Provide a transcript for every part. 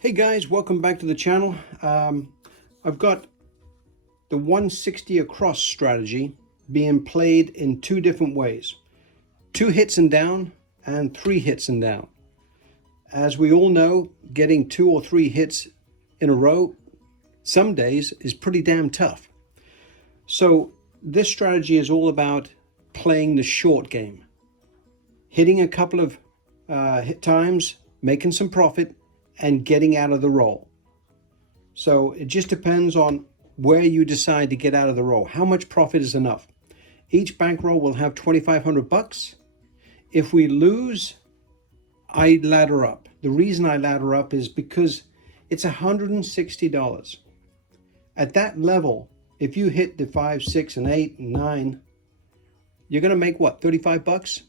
Hey guys, welcome back to the channel. I've got the 160 across strategy being played in two different ways. 2 hits and down and 3 hits and down. As we all know, getting 2 or 3 hits in a row some days is pretty damn tough. So this strategy is all about playing the short game. Hitting a couple of hit times, making some profit, and getting out of the roll. So it just depends on where you decide to get out of the roll. How much profit is enough? Each bankroll will have 2,500 bucks. If we lose, I ladder up. The reason I ladder up is because it's $160. At that level, if you hit the 5, 6, and 8, and 9, you're gonna make what, 35 bucks?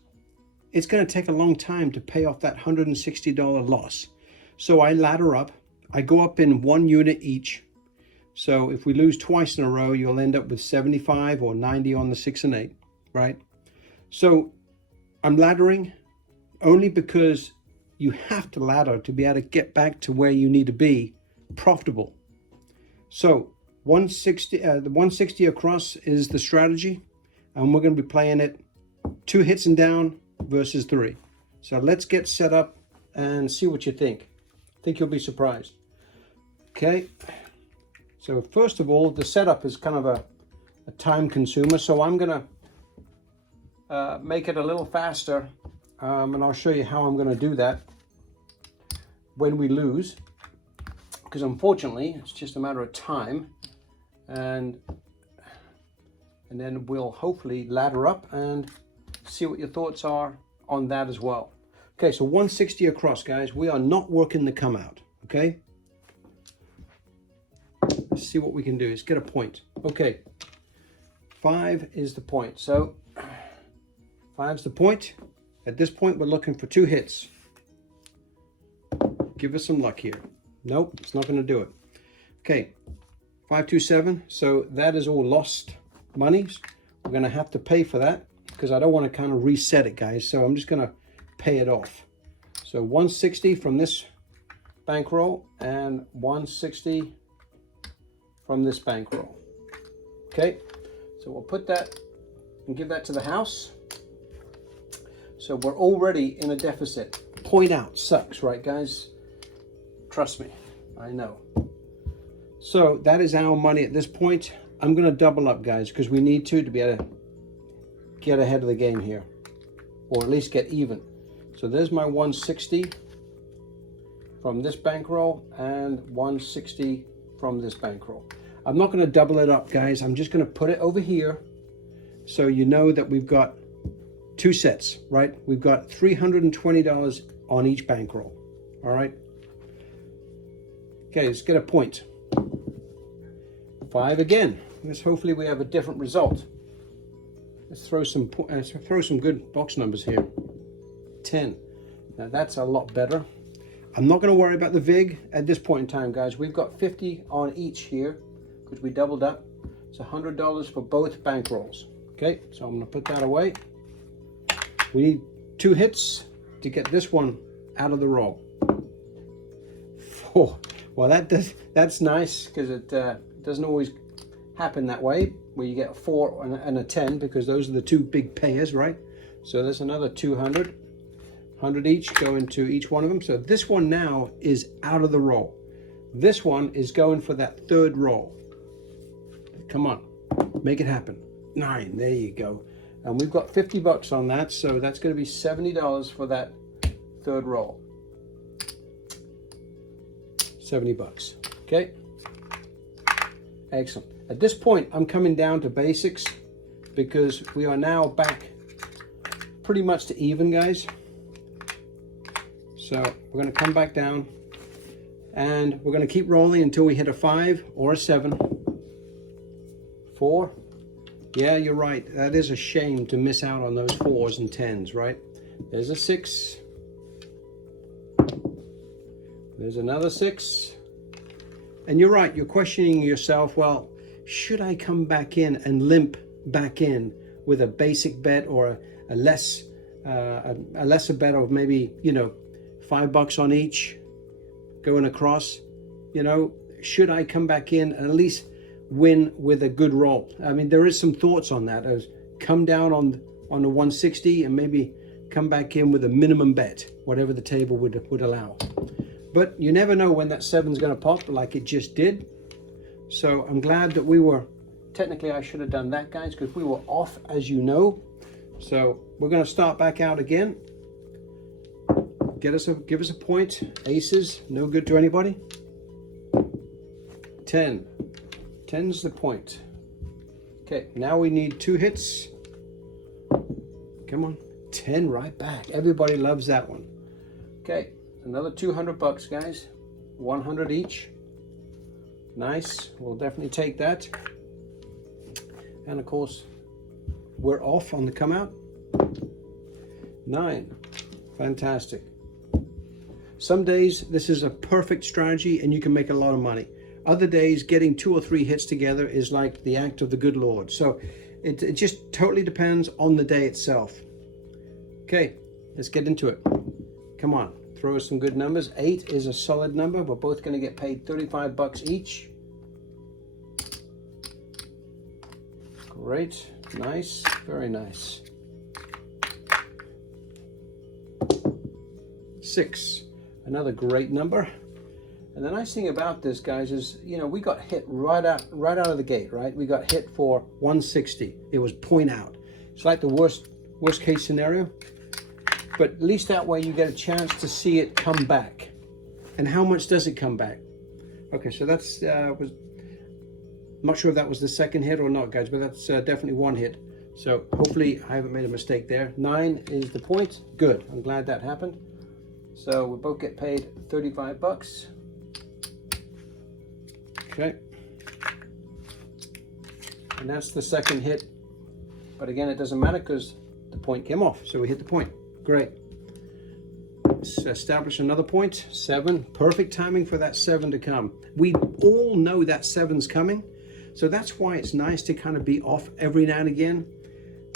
It's gonna take a long time to pay off that $160 loss. So I ladder up. I go up in 1 unit each. So if we lose twice in a row, you'll end up with 75 or 90 on the 6 and 8, right? So I'm laddering only because you have to ladder to be able to get back to where you need to be profitable. So the 160 across is the strategy, and we're going to be playing it 2 hits and down versus 3. So let's get set up and see what you think. I think you'll be surprised. Okay, so first of all, the setup is kind of a time consumer, so I'm gonna make it a little faster, and I'll show you how I'm gonna do that when we lose, because unfortunately it's just a matter of time, and then we'll hopefully ladder up and see what your thoughts are on that as well. Okay, so 160 across, guys. We are not working the come out, okay? Let's see what we can do. Let's get a point. Okay, 5 is the point. So 5's the point. At this point, we're looking for 2 hits. Give us some luck here. Nope, it's not gonna do it. Okay, 5, 2, 7. So that is all lost monies. We're gonna have to pay for that because I don't wanna kind of reset it, guys. So I'm just gonna pay it off. So 160 from this bankroll and 160 from this bankroll. Okay, so we'll put that and give that to the house. So we're already in a deficit. Point out sucks, right guys? Trust me, I know. So that is our money at this point. I'm gonna double up, guys, because we need to be able to get ahead of the game here, or at least get even. So there's my 160 from this bankroll and 160 from this bankroll. I'm not going to double it up, guys. I'm just going to put it over here so you know that we've got 2 sets, right? We've got $320 on each bankroll, all right? Okay, let's get a point. 5 again. Hopefully we have a different result. Let's throw some good box numbers here. 10. Now that's a lot better. I'm not going to worry about the VIG at this point in time, guys. We've got 50 on each here because we doubled up. It's $100 for both bankrolls. Okay, so I'm going to put that away. We need 2 hits to get this one out of the roll. 4. Well, that's nice because it doesn't always happen that way where you get a 4 and a 10 because those are the 2 big payers, right? So there's another 200. 100 each go into each one of them. So this one now is out of the roll. This one is going for that 3rd roll. Come on, make it happen. 9, there you go. And we've got 50 bucks on that, so that's going to be $70 for that 3rd roll. 70 bucks, okay? Excellent. At this point, I'm coming down to basics because we are now back pretty much to even, guys. So we're going to come back down and we're going to keep rolling until we hit a 5 or a 7. 4. Yeah, you're right. That is a shame to miss out on those 4s and 10s, right? There's a 6. There's another 6. And you're right. You're questioning yourself, well, should I come back in and limp back in with a basic bet or a lesser bet of maybe, you know, $5 on each? going across, you know, should I come back in and at least win with a good roll? I mean, there is some thoughts on that. As come down on the 160 and maybe come back in with a minimum bet, whatever the table would allow. But you never know when that 7's going to pop like it just did. So I'm glad that we were, technically I should have done that, guys, because we were off, as you know. So we're going to start back out again. Give us a point. Aces, no good to anybody. 10. 10's the point. Okay, now we need 2 hits. Come on. 10 right back. Everybody loves that one. Okay, another 200 bucks, guys. 100 each. Nice. We'll definitely take that. And of course, we're off on the come out. 9. Fantastic. Some days this is a perfect strategy and you can make a lot of money. Other days getting 2 or 3 hits together is like the act of the good Lord. So it just totally depends on the day itself. Okay, let's get into it. Come on, throw us some good numbers. 8 is a solid number. We're both going to get paid 35 bucks each. Great, nice, very nice. 6, another great number. And the nice thing about this, guys, is, you know, we got hit right out of the gate, right? We got hit for 160. It was point out. It's like the worst case scenario, but at least that way you get a chance to see it come back. And how much does it come back? Okay, so that's I'm not sure if that was the second hit or not, guys, but that's definitely one hit. So hopefully I haven't made a mistake there. 9 is the point. Good. I'm glad that happened. So we both get paid 35 bucks. Okay. And that's the second hit. But again, it doesn't matter because the point came off. So we hit the point. Great. Let's establish another point. 7. Perfect timing for that 7 to come. We all know that 7's coming. So that's why it's nice to kind of be off every now and again.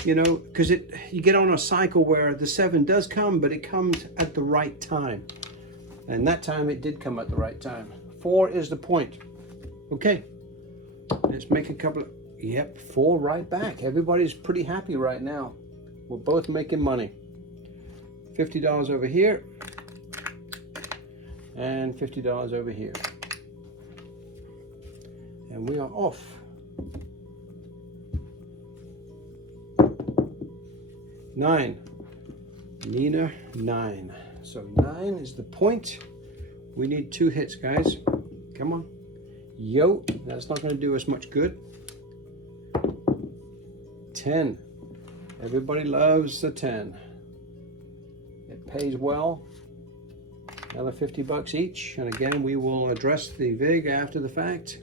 You know, because you get on a cycle where the 7 does come, but it comes at the right time. And that time it did come at the right time. 4 is the point. Okay, let's make a couple of, yep, 4 right back. Everybody's pretty happy right now. We're both making money. $50 over here and $50 over here. And we are off. 9. Nina, 9. So 9 is the point. We need 2 hits, guys. Come on. Yo, that's not going to do us much good. 10. Everybody loves the 10. It pays well. Another 50 bucks each. And again, we will address the VIG after the fact.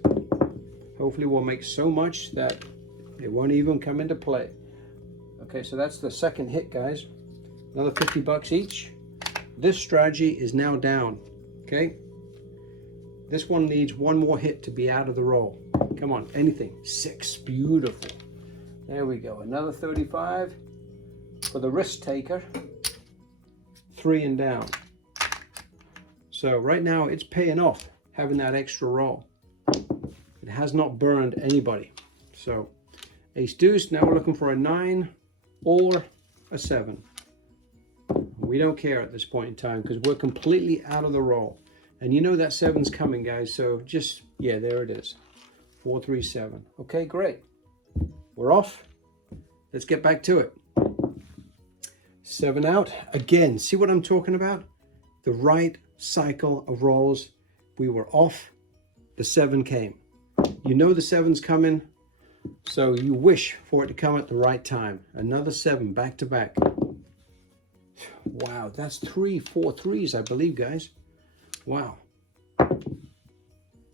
Hopefully we'll make so much that it won't even come into play. Okay, so that's the second hit, guys. Another 50 bucks each. This strategy is now down. Okay. This one needs one more hit to be out of the roll. Come on, anything. 6, beautiful. There we go. Another 35 for the risk taker. 3&Down. So right now it's paying off having that extra roll. It has not burned anybody. So ace deuce. Now we're looking for a 9 or a 7. We don't care at this point in time because we're completely out of the roll. And you know that 7's coming, guys. So just, yeah, there it is. 4, 3, 7. Okay, great. We're off. Let's get back to it. 7 out. Again, see what I'm talking about? The right cycle of rolls. We were off. The 7 came. You know the 7's coming. So you wish for it to come at the right time. Another 7 back to back. Wow, that's 3, 4 3s, I believe, guys. Wow.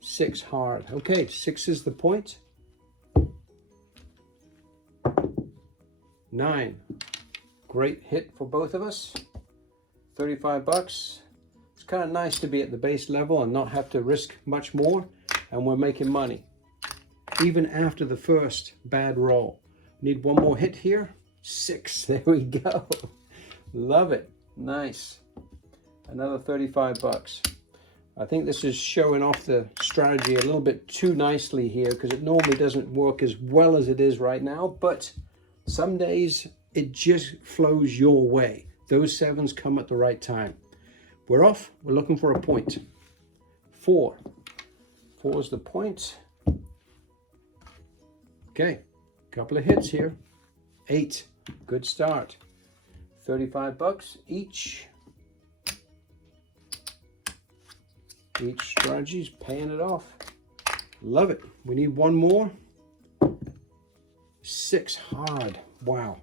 6 hard. Okay, 6 is the point. 9. Great hit for both of us. 35 bucks. It's kind of nice to be at the base level and not have to risk much more. And we're making money. Even after the first bad roll. Need one more hit here. 6. There we go. Love it. Nice. Another 35 bucks. I think this is showing off the strategy a little bit too nicely here because it normally doesn't work as well as it is right now, but some days it just flows your way. Those sevens come at the right time. We're off. We're looking for a point. 4. 4 is the point. Okay, couple of hits here. 8, good start. 35 bucks each. Each strategy's paying it off. Love it. We need one more. 6 hard. Wow.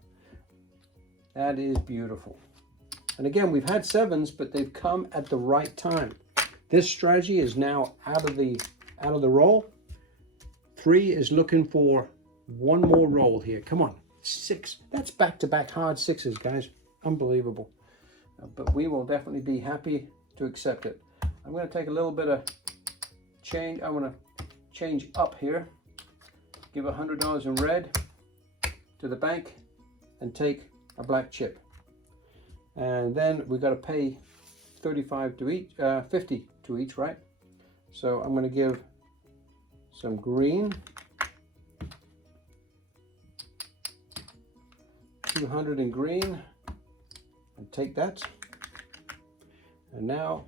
That is beautiful. And again, we've had 7s, but they've come at the right time. This strategy is now out of the roll. 3 is looking for one more roll here. Come on. 6. That's back-to-back hard 6s, guys. Unbelievable. But we will definitely be happy to accept it. I'm going to take a little bit of change. I want to change up here. Give $100 in red to the bank and take a black chip. And then we've got to pay 35 to each, 50 to each, right? So I'm going to give some green, 200 in green, and take that. And now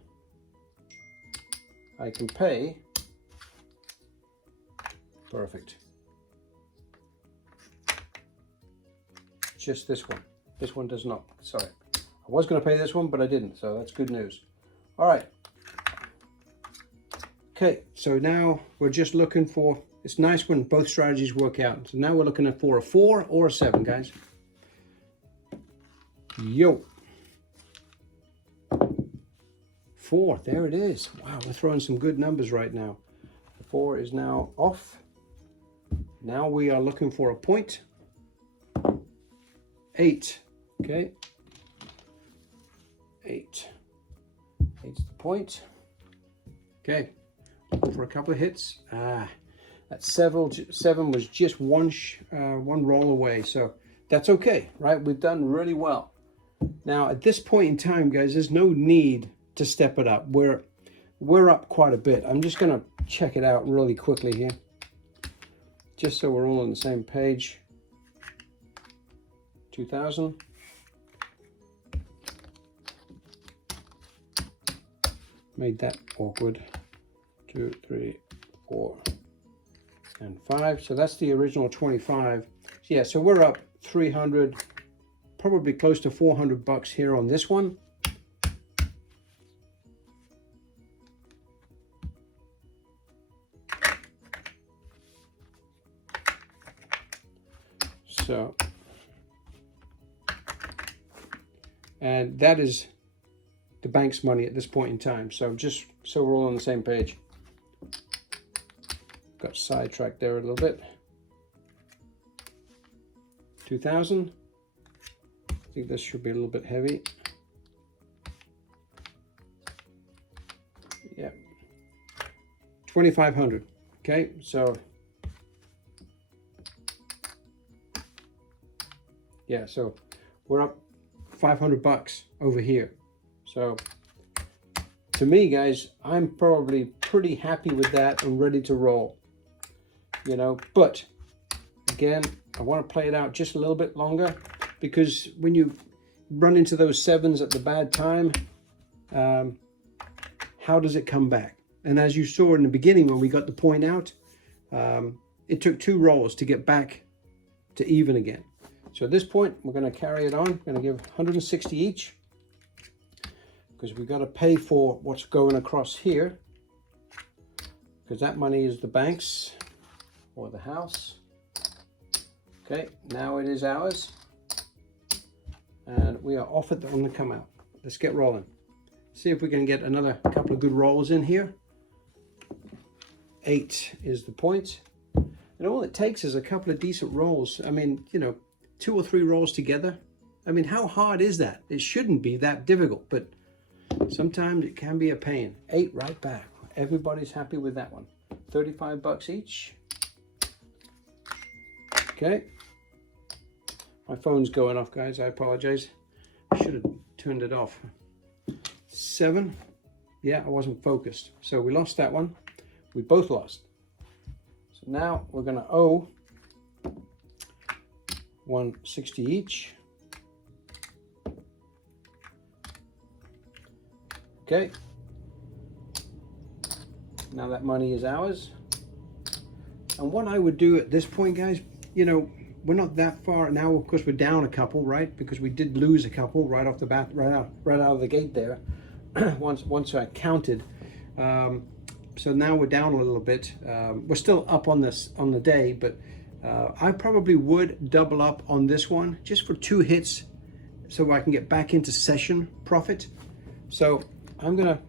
I can pay. Perfect. Just this one. This one does not. Sorry. I was going to pay this one, but I didn't. So that's good news. All right. Okay. So now we're just looking for, it's nice when both strategies work out. So now we're looking for a 4 or a 7, guys. Yo. 4, there it is. Wow, we're throwing some good numbers right now. The 4 is now off. Now we are looking for a point. 8, okay. 8. 8's the point. Okay, looking for a couple of hits. That 7 was just one roll away, so that's okay, right? We've done really well. Now at this point in time, guys, there's no need to step it up. We're up quite a bit. I'm just going to check it out really quickly here, just so we're all on the same page. 2,000. Made that awkward. 2, 3, 4, and 5. So that's the original 25. Yeah, so we're up 300, probably close to 400 bucks here on this one. So, and that is the bank's money at this point in time. So just so we're all on the same page. Got sidetracked there a little bit. 2,000. I think this should be a little bit heavy. Yeah. 2,500. Okay, so yeah, so we're up 500 bucks over here. So to me, guys, I'm probably pretty happy with that and ready to roll, you know. But again, I want to play it out just a little bit longer, because when you run into those 7s at the bad time, how does it come back? And as you saw in the beginning when we got the point out, it took 2 rolls to get back to even again. So at this point, we're going to carry it on. We're going to give 160 each, because we've got to pay for what's going across here, because that money is the bank's or the house. Okay, now it is ours, and we are off it on the come out. Let's get rolling. See if we can get another couple of good rolls in here. 8 is the point, and all it takes is a couple of decent rolls. I mean, you know, 2 or 3 rolls together. I mean, how hard is that? It shouldn't be that difficult, but sometimes it can be a pain. 8 right back. Everybody's happy with that one. 35 bucks each. Okay. My phone's going off, guys. I apologize. I should have turned it off. 7. Yeah, I wasn't focused. So we lost that one. We both lost. So now we're going to owe 160 each. Okay. Now that money is ours. And what I would do at this point, guys, you know, we're not that far now. Of course, we're down a couple, right? Because we did lose a couple right off the bat, right out of the gate there. once I counted. So now we're down a little bit. We're still up on the day, but I probably would double up on this one just for 2 hits, so I can get back into session profit. So I'm gonna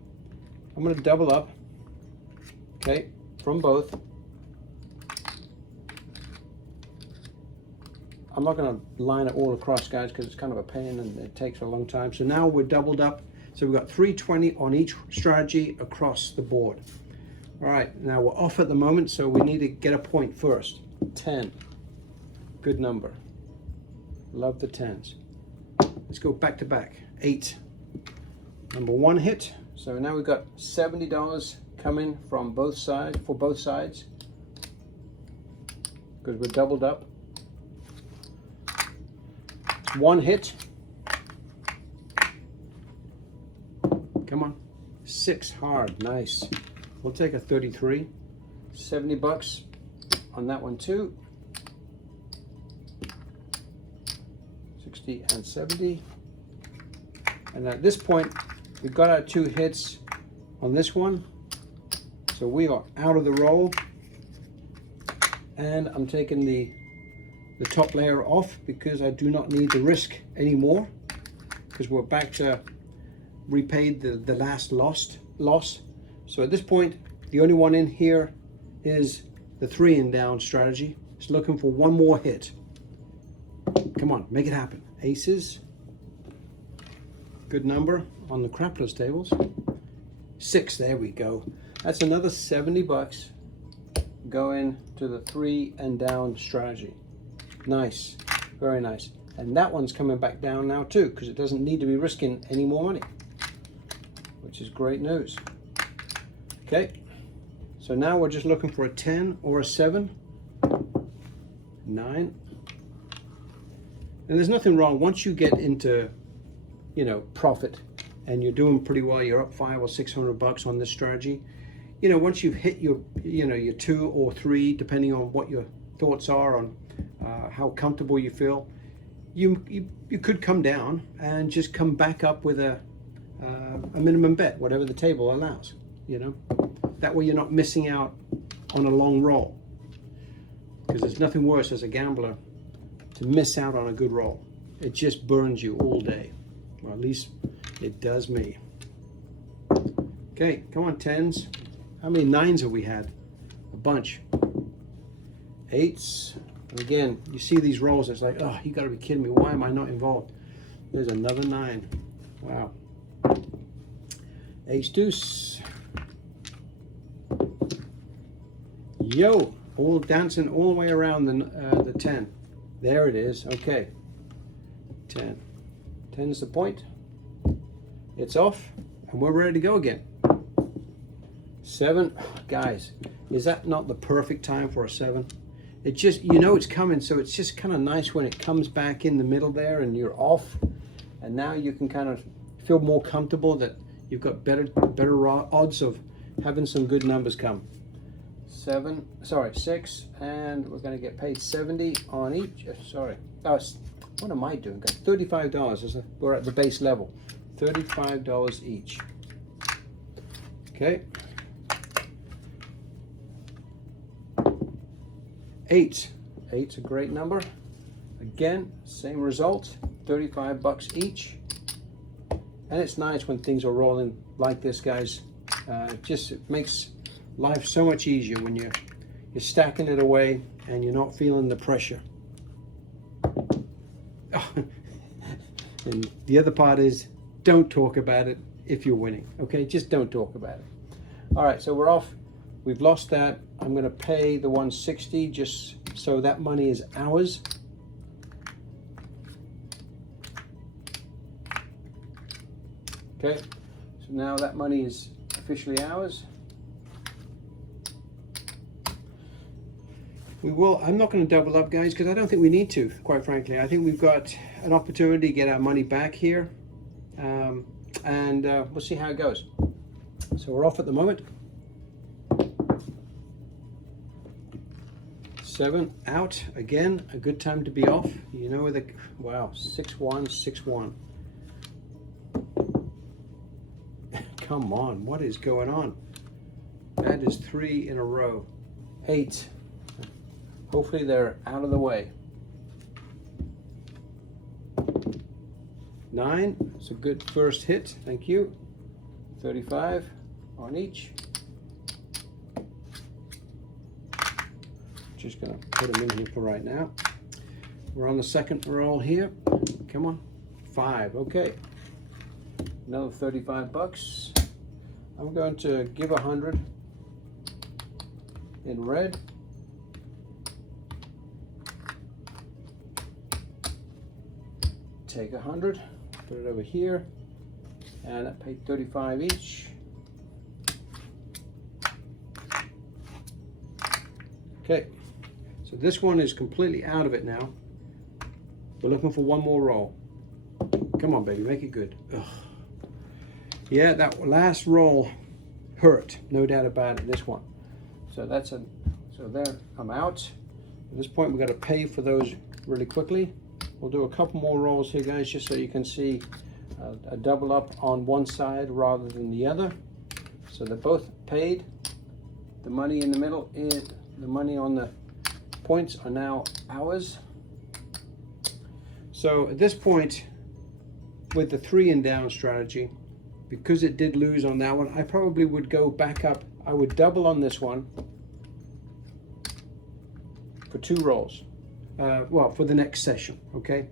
double up. Okay, from both. I'm not going to line it all across, guys, because it's kind of a pain and it takes a long time. So now we're doubled up. So we've got 320 on each strategy across the board. All right, now we're off at the moment, so we need to get a point first. 10. Good number. Love the 10s. Let's go back to back. 8. Number 1 hit. So now we've got $70 coming from both sides, for both sides, because we're doubled up. 1 hit. Come on. 6 hard. Nice. We'll take a 33. 70 bucks on that one too. 60 and 70. And at this point, we've got our 2 hits on this one. So we are out of the roll. And I'm taking the top layer off because I do not need the risk anymore, because we're back to repaid the last loss. So at this point, the only one in here is the 3&Down strategy. It's looking for 1 more hit. Come on, make it happen. Aces. Good number on the crapless tables. 6, there we go. That's another 70 bucks going to the 3&Down strategy. Nice, very nice. And that one's coming back down now too, because it doesn't need to be risking any more money, which is great news. Okay, so now we're just looking for a 10 or a 7. 9. And there's nothing wrong once you get into, you know, profit and you're doing pretty well, you're up 500 or 600 bucks on this strategy. You know, once you've hit your, you know, your 2 or 3, depending on what your thoughts are on how comfortable you feel, you could come down and just come back up with a minimum bet, whatever the table allows. You know, that way you're not missing out on a long roll, because there's nothing worse as a gambler to miss out on a good roll. It just burns you all day, or at least it does me. Okay, come on, 10s. How many 9s have we had? A bunch. 8s. And again, you see these rolls, it's like, oh, you gotta be kidding me. Why am I not involved? There's another 9. Wow. Ace deuce. Yo, all dancing all the way around the 10. There it is. Okay. 10. 10 is the point. It's off, and we're ready to go again. 7. Guys, is that not the perfect time for a 7? It just, you know it's coming, so it's just kind of nice when it comes back in the middle there and you're off, and now you can kind of feel more comfortable that you've got better odds of having some good numbers come. 6, and we're going to get paid 70 on each. Sorry, oh, what am I doing, guys? $35. We're at the base level. $35 each. Okay. 8. 8's a great number. Again, same result. 35 bucks each. And it's nice when things are rolling like this, guys. It makes life so much easier when you're stacking it away and you're not feeling the pressure. And the other part is, don't talk about it if you're winning. Okay, just don't talk about it. All right, so we're off. We've lost that. I'm going to pay the 160 just so that money is ours. Okay, so now that money is officially ours. We will, I'm not going to double up, guys, because I don't think we need to, quite frankly. I think we've got an opportunity to get our money back here. And we'll see how it goes. So we're off at the moment. 7 out again. A good time to be off. You know where the wow, 6-1, 6-1. Come on, what is going on? That is 3 in a row. 8. Hopefully they're out of the way. 9. It's a good first hit. Thank you. 35 on each. Just gonna put them in here for right now. We're on the second roll here. Come on. 5. Okay. Another 35 bucks. I'm going to give 100 in red. Take 100, put it over here, and I paid 35 each. Okay, so this one is completely out of it now. We're looking for one more roll. Come on, baby, make it good. Ugh. Yeah, that last roll hurt, no doubt about it. This one. So that's a. So there, I'm out. At this point, we've got to pay for those really quickly. We'll do a couple more rolls here, guys, just so you can see a double up on one side rather than the other. So they're both paid. The money in the middle is the money on the points are now ours. So at this point, with the 3&Down strategy, because it did lose on that one, I probably would go back up. I would double on this one for 2 rolls. Well, for the next session, okay?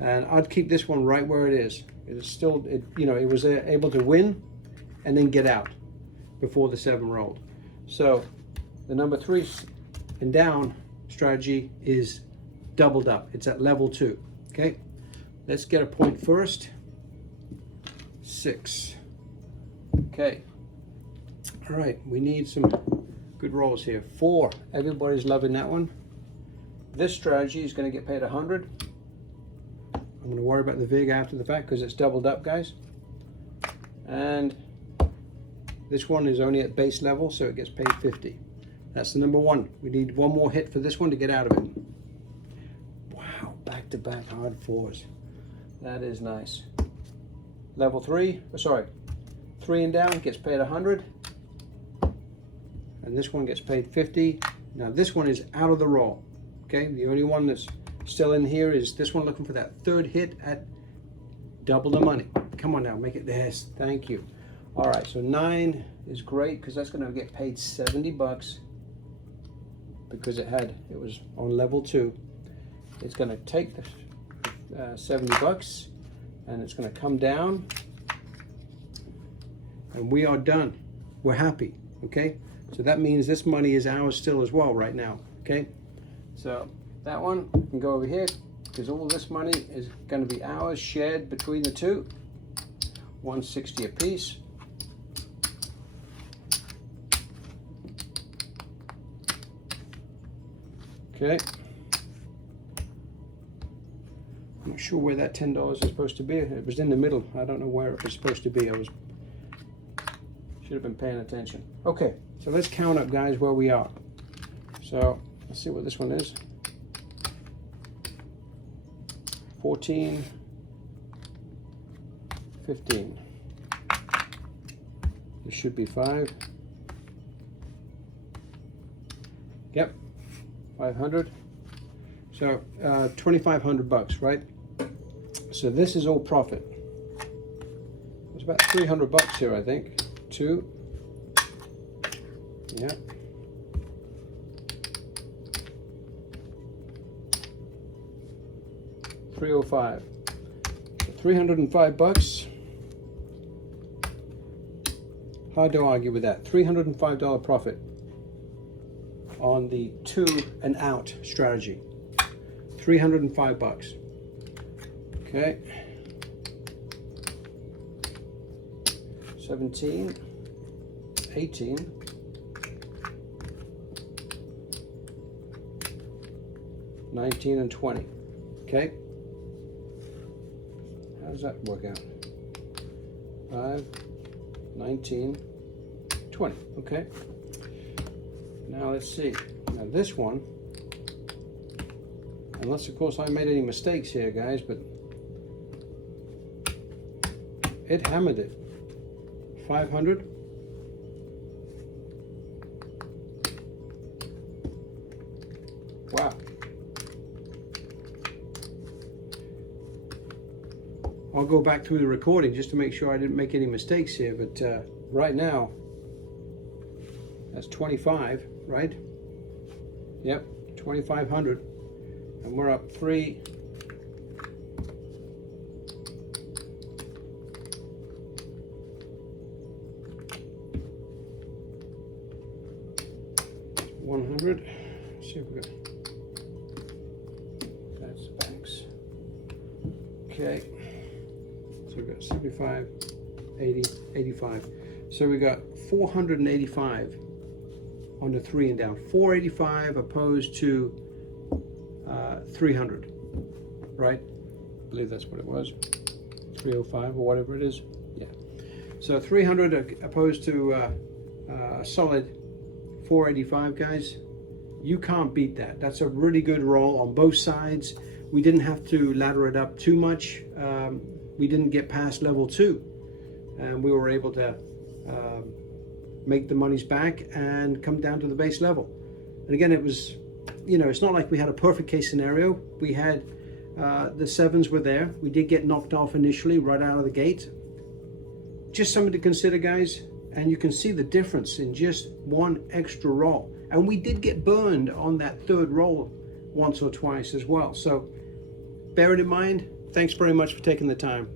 And I'd keep this one right where it is. It is still, you know, it was able to win and then get out before the 7 rolled. So the number 3&Down strategy is doubled up. It's at level 2, okay? Let's get a point first. 6. Okay. All right, we need some good rolls here. 4. Everybody's loving that one. This strategy is going to get paid 100. I'm going to worry about the VIG after the fact because it's doubled up, guys. And this one is only at base level, so it gets paid 50. That's the number 1. We need one more hit for this one to get out of it. Wow, back-to-back hard 4s. That is nice. Level 3, sorry, 3&Down gets paid 100. And this one gets paid 50. Now this one is out of the roll. Okay, the only one that's still in here is this one, looking for that 3rd hit at double the money. Come on now, make it this. Thank you. All right, so 9 is great because that's going to get paid 70 bucks because it was on level 2. It's going to take the 70 bucks and it's going to come down and we are done. We're happy. Okay, so that means this money is ours still as well right now. Okay. So that one can go over here because all this money is going to be ours, shared between the two. 160 a piece. Okay. I'm not sure where that $10 is supposed to be. It was in the middle. I don't know where it was supposed to be. Should have been paying attention. Okay, so let's count up, guys, where we are. So let's see what this one is. 14, 15. This should be 5. Yep, 500. So 2,500 bucks, right? So this is all profit. There's about 300 bucks here, I think. 2. Yeah. 305. So 305 bucks. Hard to argue with that. $305 profit on the 2&Out strategy. 305 bucks. Okay. 17. 18, 19, and 20. Okay. How does that work out? 5, 19, 20. Okay. Now let's see. Now this one, unless of course I made any mistakes here, guys, but it hammered it. 500. Wow. I'll go back through the recording just to make sure I didn't make any mistakes here, but right now that's 25, right? Yep, 2,500, and we're up 3. $100. See if we got. That's banks. Okay. So we got 75, 80, 85. So we got 485 on the 3&Down. 485 opposed to 300, right? I believe that's what it was. 305 or whatever it is. Yeah. So 300 opposed to a solid 485, guys. You can't beat that. That's a really good roll on both sides. We didn't have to ladder it up too much. We didn't get past level 2, and we were able to make the monies back and come down to the base level. And again, it was, you know, it's not like we had a perfect case scenario. We had the 7s were there. We did get knocked off initially right out of the gate. Just something to consider, guys. And you can see the difference in just one extra roll. And we did get burned on that 3rd roll once or twice as well. So bear it in mind. Thanks very much for taking the time.